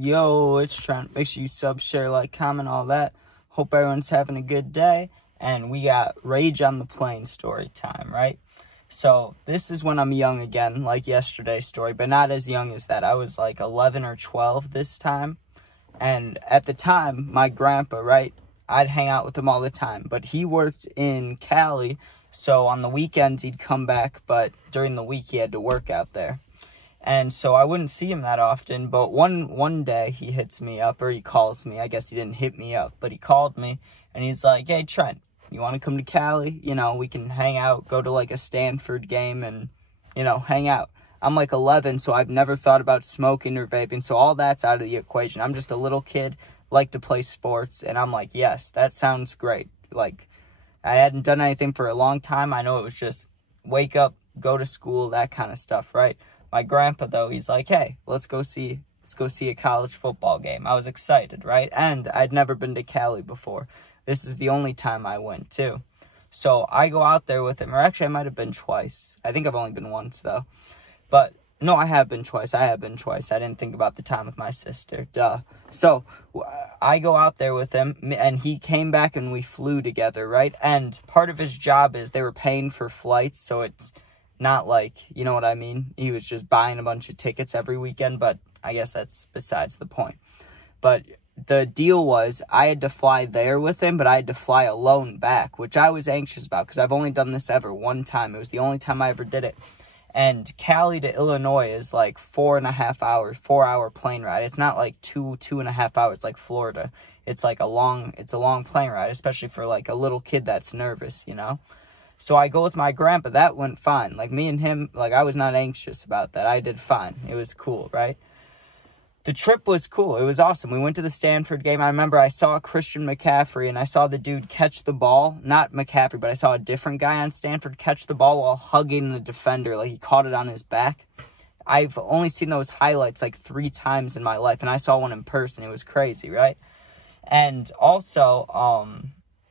Yo, it's Trent. Make sure you sub, share, like, comment, all that. Hope everyone's having a good day. And we got Rage on the Plane story time, right? So this is when I'm young again, like yesterday's story, but not as young as that. I was like 11 or 12 this time. And at the time, my grandpa, right, I'd hang out with him all the time. But he worked in Cali, so on the weekends he'd come back, but during the week he had to work out there. And so I wouldn't see him that often, but one day he hits me up, or he calls me. I guess he didn't hit me up, but he called me, and he's like, hey, Trent, you want to come to Cali? You know, we can hang out, go to, like, a Stanford game and, you know, hang out. I'm, like, 11, so I've never thought about smoking or vaping, so all that's out of the equation. I'm just a little kid, like to play sports, and I'm like, yes, that sounds great. Like, I hadn't done anything for a long time. I know it was just wake up, go to school, that kind of stuff, right? My grandpa, though, he's like, hey, let's go see a college football game. I was excited, right? And I'd never been to Cali before. This is the only time I went, too. So I go out there with him, or actually I might have been twice. I think I've only been once, though. But, no, I have been twice. I didn't think about the time with my sister. Duh. So I go out there with him, and he came back and we flew together, right? And part of his job is they were paying for flights, so it's not like, you know what I mean? He was just buying a bunch of tickets every weekend, but I guess that's besides the point. But the deal was I had to fly there with him, but I had to fly alone back, which I was anxious about because I've only done this ever one time. It was the only time I ever did it. And Cali to Illinois is like 4.5 hours, 4-hour plane ride. It's not like 2.5 hours like Florida. It's like a long plane ride, especially for like a little kid that's nervous, you know? So I go with my grandpa. That went fine. Like, me and him, like, I was not anxious about that. I did fine. It was cool, right? The trip was cool. It was awesome. We went to the Stanford game. I remember I saw Christian McCaffrey, and I saw the dude catch the ball. Not McCaffrey, but I saw a different guy on Stanford catch the ball while hugging the defender. Like, he caught it on his back. I've only seen those highlights, like, 3 times in my life, and I saw one in person. It was crazy, right? And also,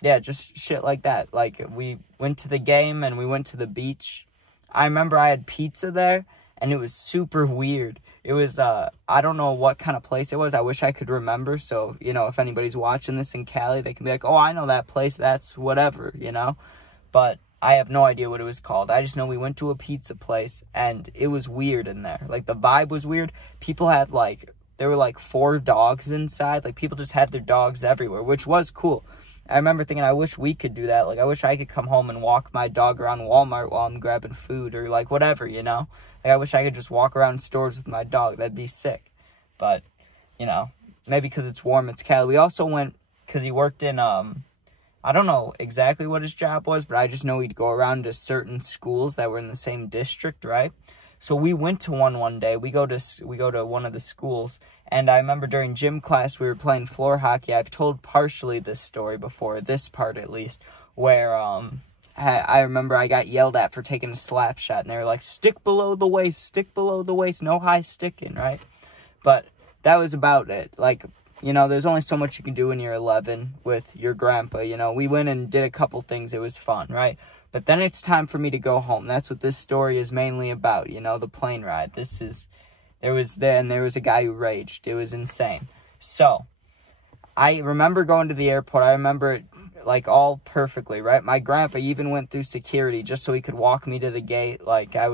yeah, just shit like that. Like, we went to the game and we went to the beach. I remember I had pizza there, and it was super weird. It was, I don't know what kind of place it was. I wish I could remember. So, you know, if anybody's watching this in Cali, they can be like, oh, I know that place. That's whatever, you know. But I have no idea what it was called. I just know we went to a pizza place, and it was weird in there. Like, the vibe was weird. People had, like, there were, like, 4 dogs inside. Like, people just had their dogs everywhere, which was cool. I remember thinking, I wish we could do that. Like, I wish I could come home and walk my dog around Walmart while I'm grabbing food or, like, whatever, you know? Like, I wish I could just walk around stores with my dog. That'd be sick. But, you know, maybe because it's warm, it's Cali. We also went, because he worked in, I don't know exactly what his job was, but I just know he'd go around to certain schools that were in the same district, right? So we went to one day. We go to one of the schools, and I remember during gym class we were playing floor hockey. I've told partially this story before, this part at least, where I remember I got yelled at for taking a slap shot, and they were like, stick below the waist, no high sticking, right? But that was about it. Like, you know, there's only so much you can do when you're 11 with your grandpa, you know. We went and did a couple things. It was fun, right? But then it's time for me to go home. That's what this story is mainly about, you know, the plane ride. There was a guy who raged. It was insane. So, I remember going to the airport. I remember it, like, all perfectly, right? My grandpa even went through security just so he could walk me to the gate. Like, I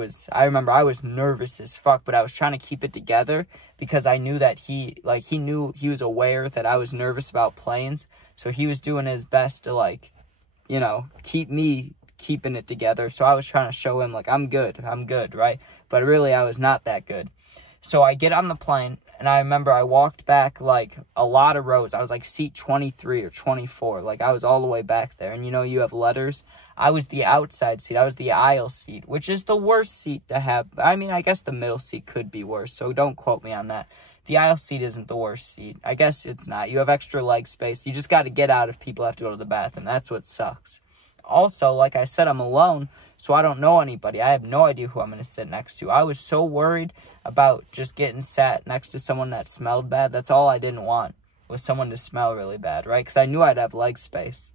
remember I was nervous as fuck, but I was trying to keep it together because I knew that he was aware that I was nervous about planes. So he was doing his best to, like, you know, keep me keeping it together. So I was trying to show him, like, I'm good, right? But really, I was not that good. So I get on the plane, and I remember I walked back, like, a lot of rows. I was, like, seat 23 or 24. Like, I was all the way back there. And, you know, you have letters. I was the outside seat. I was the aisle seat, which is the worst seat to have. I mean, I guess the middle seat could be worse, so don't quote me on that. The aisle seat isn't the worst seat. I guess it's not. You have extra leg space. You just got to get out if people have to go to the bathroom. That's what sucks. Also, like I said, I'm alone, so I don't know anybody. I have no idea who I'm going to sit next to. I was so worried about just getting sat next to someone that smelled bad. That's all I didn't want, was someone to smell really bad, right? Because I knew I'd have leg space.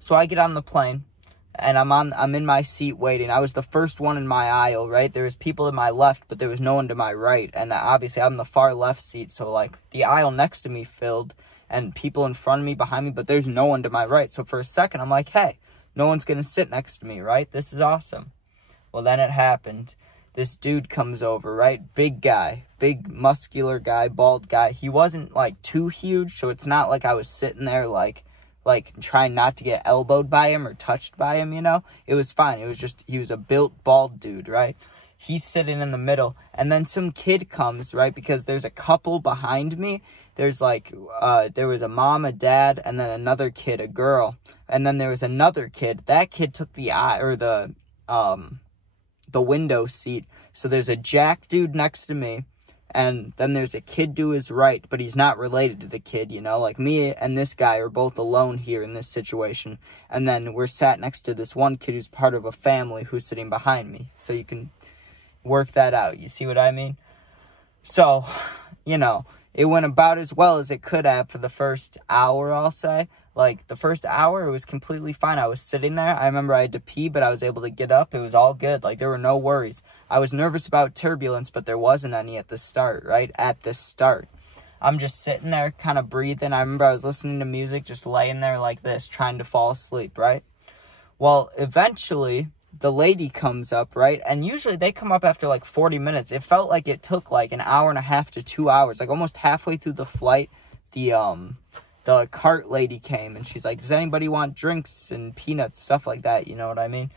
So I get on the plane, and I'm in my seat waiting. I was the first one in my aisle, right? There was people to my left, but there was no one to my right. And obviously, I'm the far left seat, so, like, the aisle next to me filled, and people in front of me, behind me, but there's no one to my right. So for a second, I'm like, hey, no one's going to sit next to me, right? This is awesome. Well, then it happened. This dude comes over, right? Big guy, big muscular guy, bald guy. He wasn't, like, too huge, so it's not like I was sitting there, like trying not to get elbowed by him or touched by him, you know? It was fine. It was just, he was a built, bald dude, right? He's sitting in the middle, and then some kid comes, right? Because there's a couple behind me. There's, like, there was a mom, a dad, and then another kid, a girl. And then there was another kid. That kid took the window seat. So there's a jack dude next to me, and then there's a kid to his right, but he's not related to the kid, you know? Like, me and this guy are both alone here in this situation. And then we're sat next to this one kid who's part of a family who's sitting behind me. So you can work that out. You see what I mean? So, you know, it went about as well as it could have for the first hour, I'll say. Like, the first hour, it was completely fine. I was sitting there. I remember I had to pee, but I was able to get up. It was all good. Like, there were no worries. I was nervous about turbulence, but there wasn't any at the start, right? At the start. I'm just sitting there, kind of breathing. I remember I was listening to music, just laying there like this, trying to fall asleep, right? Well, eventually, the lady comes up, right? And usually they come up after, like, 40 minutes. It felt like it took, like, an hour and a half to 2 hours. Like, almost halfway through the flight, the cart lady came, and she's like, does anybody want drinks and peanuts, stuff like that, you know what I mean?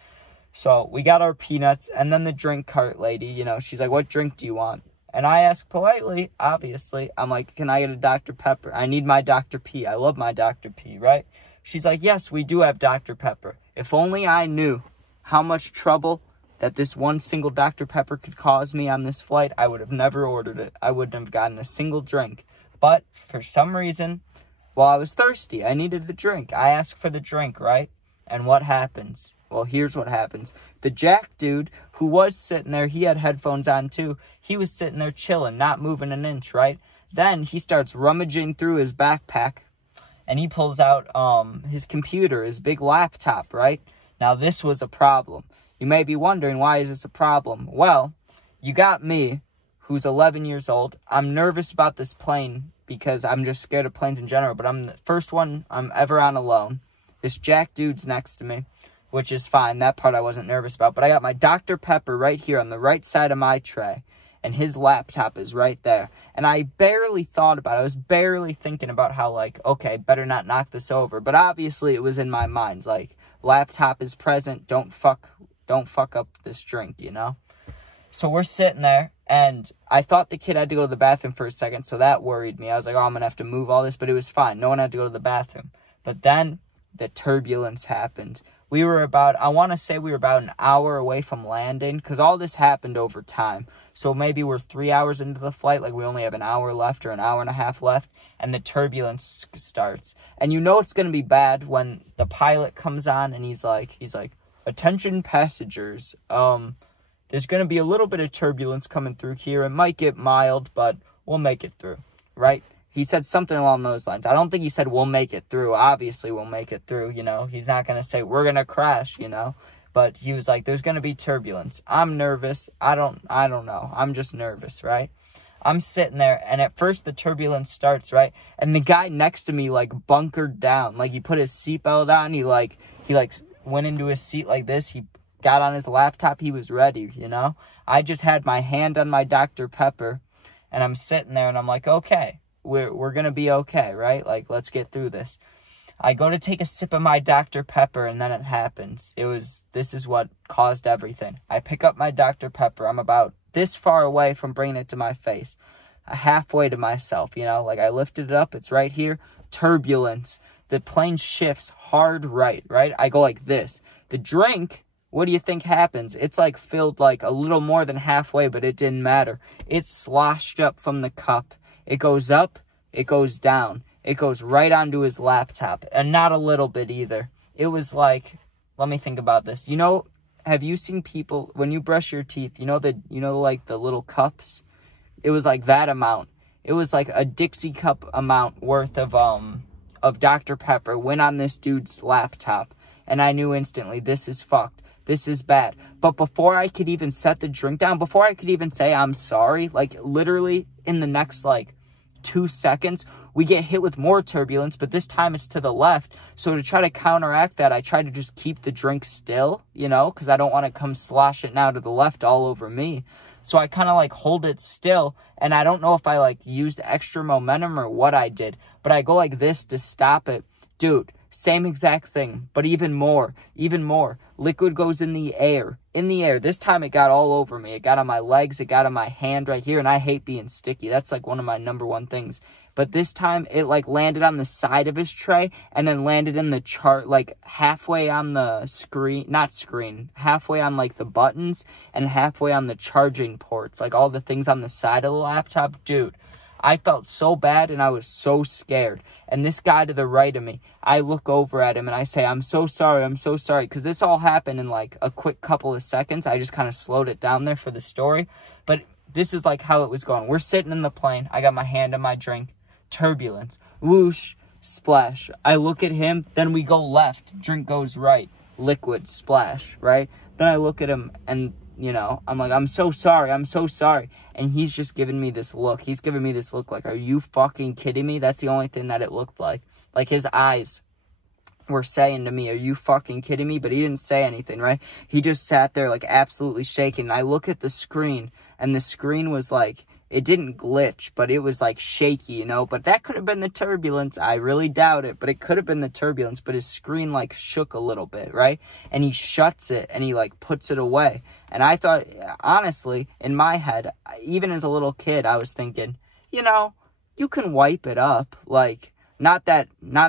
So we got our peanuts, and then the drink cart lady, you know, she's like, what drink do you want? And I asked politely, obviously, I'm like, can I get a Dr. Pepper? I need my Dr. P. I love my Dr. P, right? She's like, yes, we do have Dr. Pepper. If only I knew how much trouble that this one single Dr. Pepper could cause me on this flight, I would have never ordered it. I wouldn't have gotten a single drink. But for some reason, well, I was thirsty. I needed the drink. I asked for the drink, right? And what happens? Well, here's what happens. The jack dude who was sitting there, he had headphones on too. He was sitting there chilling, not moving an inch, right? Then he starts rummaging through his backpack, and he pulls out his computer, his big laptop, right? Now, this was a problem. You may be wondering, why is this a problem? Well, you got me, who's 11 years old. I'm nervous about this plane because I'm just scared of planes in general, but I'm the first one I'm ever on alone. This jack dude's next to me, which is fine. That part I wasn't nervous about, but I got my Dr. Pepper right here on the right side of my tray, and his laptop is right there. And I barely thought about it. I was barely thinking about how, like, okay, better not knock this over. But obviously it was in my mind, like, laptop is present, don't fuck up this drink, you know? So we're sitting there, and I thought the kid had to go to the bathroom for a second, so that worried me. I was like, oh, I'm going to have to move all this, but it was fine. No one had to go to the bathroom. But then the turbulence happened. We were about an hour away from landing, because all this happened over time. So maybe we're 3 hours into the flight, like we only have an hour left or an hour and a half left, and the turbulence starts. And you know it's going to be bad when the pilot comes on, and he's like, attention passengers, there's going to be a little bit of turbulence coming through here. It might get mild, but we'll make it through, right? He said something along those lines. I don't think he said we'll make it through. Obviously, we'll make it through, you know. He's not going to say we're going to crash, you know. But he was like, there's going to be turbulence. I'm nervous. I don't know. I'm just nervous, right? I'm sitting there, and at first the turbulence starts, right? And the guy next to me, like, bunkered down. Like, he put his seatbelt on. He went into his seat like this. He got on his laptop. He was ready, you know? I just had my hand on my Dr. Pepper, and I'm sitting there, and I'm like, okay, we're going to be okay, right? Like, let's get through this. I go to take a sip of my Dr. Pepper, and then it happens. This is what caused everything. I pick up my Dr. Pepper. I'm about this far away from bringing it to my face. Halfway to myself, you know? Like, I lifted it up. It's right here. Turbulence. The plane shifts hard right? I go like this. The drink, what do you think happens? It's like filled like a little more than halfway, but it didn't matter. It sloshed up from the cup. It goes up. It goes down. It goes right onto his laptop, and not a little bit either. It was like, let me think about this. You know, have you seen people, when you brush your teeth, you know, like the little cups? It was like that amount. It was like a Dixie cup amount worth of Dr. Pepper went on this dude's laptop. and I knew instantly, this is fucked. This is bad. But before I could even set the drink down, before I could even say I'm sorry, like literally in the next like 2 seconds, we get hit with more turbulence, but this time it's to the left. So to try to counteract that, I try to just keep the drink still, you know, because I don't want to come slosh it now to the left all over me. So I kind of like hold it still, and I don't know if I like used extra momentum or what I did, but I go like this to stop it. Dude, same exact thing, but even more. Liquid goes in the air. This time it got all over me. It got on my legs, it got on my hand right here, and I hate being sticky. That's like one of my #1 things. But this time it like landed on the side of his tray and then landed in the chart, like halfway on the halfway on like the buttons and halfway on the charging ports, like all the things on the side of the laptop. Dude, I felt so bad and I was so scared. And this guy to the right of me, I look over at him and I say, I'm so sorry. Because this all happened in like a quick couple of seconds. I just kind of slowed it down there for the story. But this is like how it was going. We're sitting in the plane. I got my hand on my drink. Turbulence. Whoosh. Splash. I look at him. Then we go left. Drink goes right. Liquid. Splash. Right? Then I look at him and, you know, I'm like, I'm so sorry. And he's just giving me this look. He's giving me this look like, are you fucking kidding me? That's the only thing that it looked like. Like his eyes were saying to me, are you fucking kidding me? But he didn't say anything, right? He just sat there like absolutely shaking. And I look at the screen, and the screen was like, it didn't glitch, but it was like shaky, you know? But that could have been the turbulence. I really doubt it, but it could have been the turbulence. But his screen like shook a little bit, right? And he shuts it and he like puts it away. And I thought, honestly, in my head, even as a little kid, I was thinking, you know, you can wipe it up. Like, not that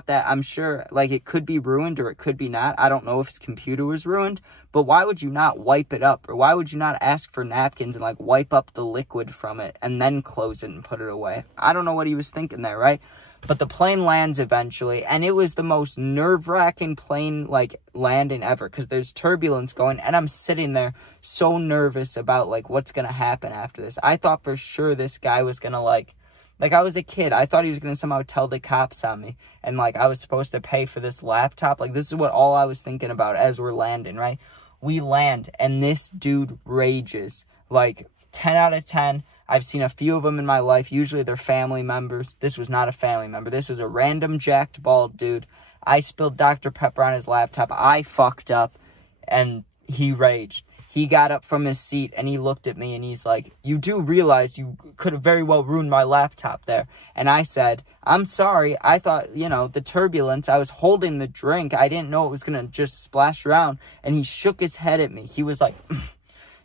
I'm sure, like, it could be ruined or it could be not. I don't know if his computer was ruined, but why would you not wipe it up? Or why would you not ask for napkins and, like, wipe up the liquid from it and then close it and put it away? I don't know what he was thinking there, right? But the plane lands eventually, and it was the most nerve-wracking plane, like, landing ever, because there's turbulence going, and I'm sitting there so nervous about, like, what's going to happen after this. I thought for sure this guy was going to, like, I was a kid. I thought he was going to somehow tell the cops on me, and, like, I was supposed to pay for this laptop. Like, this is what all I was thinking about as we're landing, right? We land, and this dude rages, like, 10 out of 10. I've seen a few of them in my life. Usually they're family members. This was not a family member. This was a random jacked bald dude. I spilled Dr. Pepper on his laptop. I fucked up, and he raged. He got up from his seat, and he looked at me, and he's like, you do realize you could have very well ruined my laptop there. And I said, I'm sorry. I thought, you know, the turbulence, I was holding the drink. I didn't know it was going to just splash around. And he shook his head at me. He was like...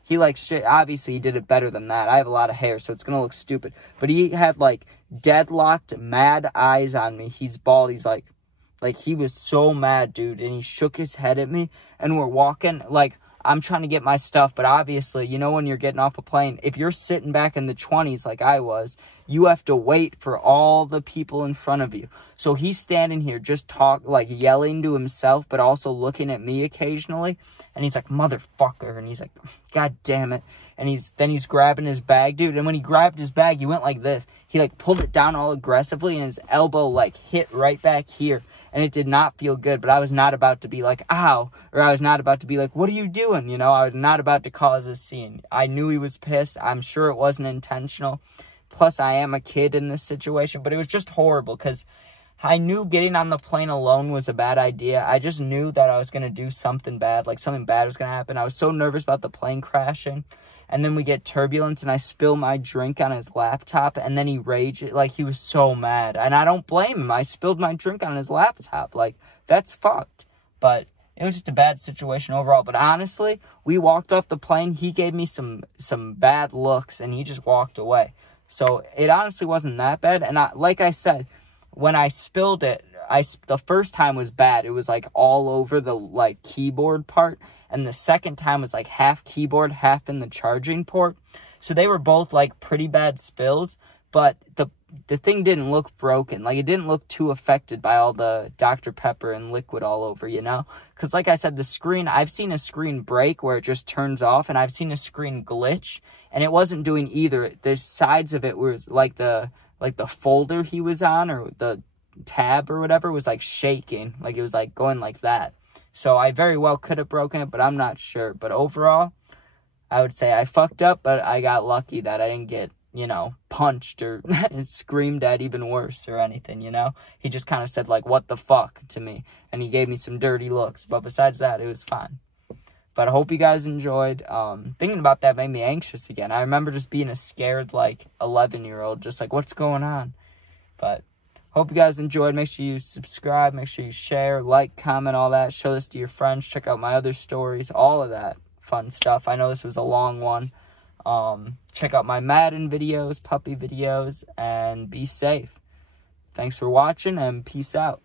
He, like, shit, obviously he did it better than that. I have a lot of hair, so it's going to look stupid. But he had, like, deadlocked, mad eyes on me. He's bald. He's, like, he was so mad, dude. And he shook his head at me, and we're walking, like, I'm trying to get my stuff. But obviously, you know when you're getting off a plane, if you're sitting back in the 20s like I was, you have to wait for all the people in front of you. So he's standing here just yelling to himself, but also looking at me occasionally. And he's like, motherfucker. And he's like, God damn it. And then he's grabbing his bag, dude. And when he grabbed his bag, he went like this. He, like, pulled it down all aggressively, and his elbow, like, hit right back here. And it did not feel good, but I was not about to be like, ow. Or I was not about to be like, what are you doing? You know, I was not about to cause a scene. I knew he was pissed. I'm sure it wasn't intentional. Plus, I am a kid in this situation. But it was just horrible because I knew getting on the plane alone was a bad idea. I just knew that I was going to do something bad. Like, something bad was going to happen. I was so nervous about the plane crashing. And then we get turbulence, and I spill my drink on his laptop, and then he raged. Like, he was so mad. And I don't blame him. I spilled my drink on his laptop. Like, that's fucked. But it was just a bad situation overall. But honestly, we walked off the plane. He gave me some bad looks, and he just walked away. So it honestly wasn't that bad. And like I said, when I spilled it, the first time was bad. It was, like, all over the, like, keyboard part. And the second time was, like, half keyboard, half in the charging port. So they were both, like, pretty bad spills. But the thing didn't look broken. Like, it didn't look too affected by all the Dr. Pepper and liquid all over, you know? Because, like I said, the screen, I've seen a screen break where it just turns off. And I've seen a screen glitch. And it wasn't doing either. The sides of it was, like the folder he was on, or the tab or whatever, was, like, shaking. Like, it was, like, going like that. So I very well could have broken it, but I'm not sure. But overall, I would say I fucked up, but I got lucky that I didn't get, you know, punched or screamed at even worse or anything, you know? He just kind of said, like, what the fuck to me, and he gave me some dirty looks. But besides that, it was fine. But I hope you guys enjoyed. Thinking about that made me anxious again. I remember just being a scared, like, 11-year-old, just like, what's going on? But hope you guys enjoyed. Make sure you subscribe. Make sure you share, like, comment, all that. Show this to your friends. Check out my other stories. All of that fun stuff. I know this was a long one. Check out my Madden videos, puppy videos, and be safe. Thanks for watching, and peace out.